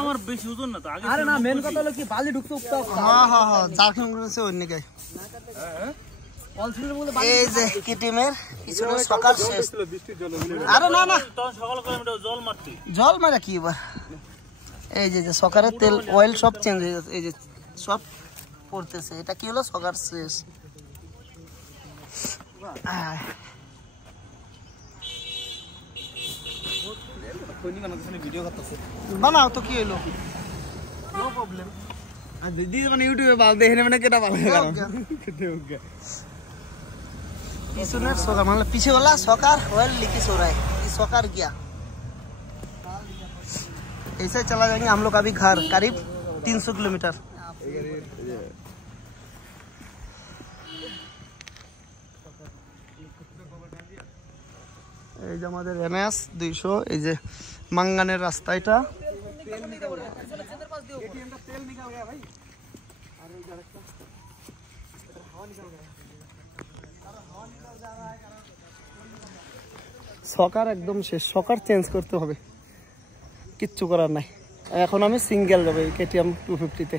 আমার বেশি ওজন না তো আগে আরে না মেন কথা হলো কি বালি ঢুকতে উঠতে হ্যাঁ হ্যাঁ হ্যাঁ জারখান করেছে অন্য গায় অলসিলের মধ্যে এই যে কি টিমের পিছনে সকাল শেষ আরে না না তখন সকাল করে আমি জল মারছি জল মারা কি এবার এই যে সকারের তেল অয়েল সব চেঞ্জ হয়ে যাচ্ছে এই যে সব পড়তেছে এটা কি হলো সকার শেষ ভিডিও করতেছে বানাও তো কি হলো নো প্রবলেম আর দিদি মানে ইউটিউবে বাল দেখে মানে কেটা বাল पिछुनर सकार मतलब पीछे वाला सकार ऑयल लिखी सो रहा है ये सकार क्या ऐसे चला जाएंगे हम लोग अभी घर करीब 300 किलोमीटर এই যে আমাদের এনএস 200 এই যে মাঙ্গানের রাস্তা এটা সকার একদম শেষ সকার চেঞ্জ করতে হবে কিচ্ছু করার নাই এখন আমি সিঙ্গেল যাবো কেটিএম 250 তে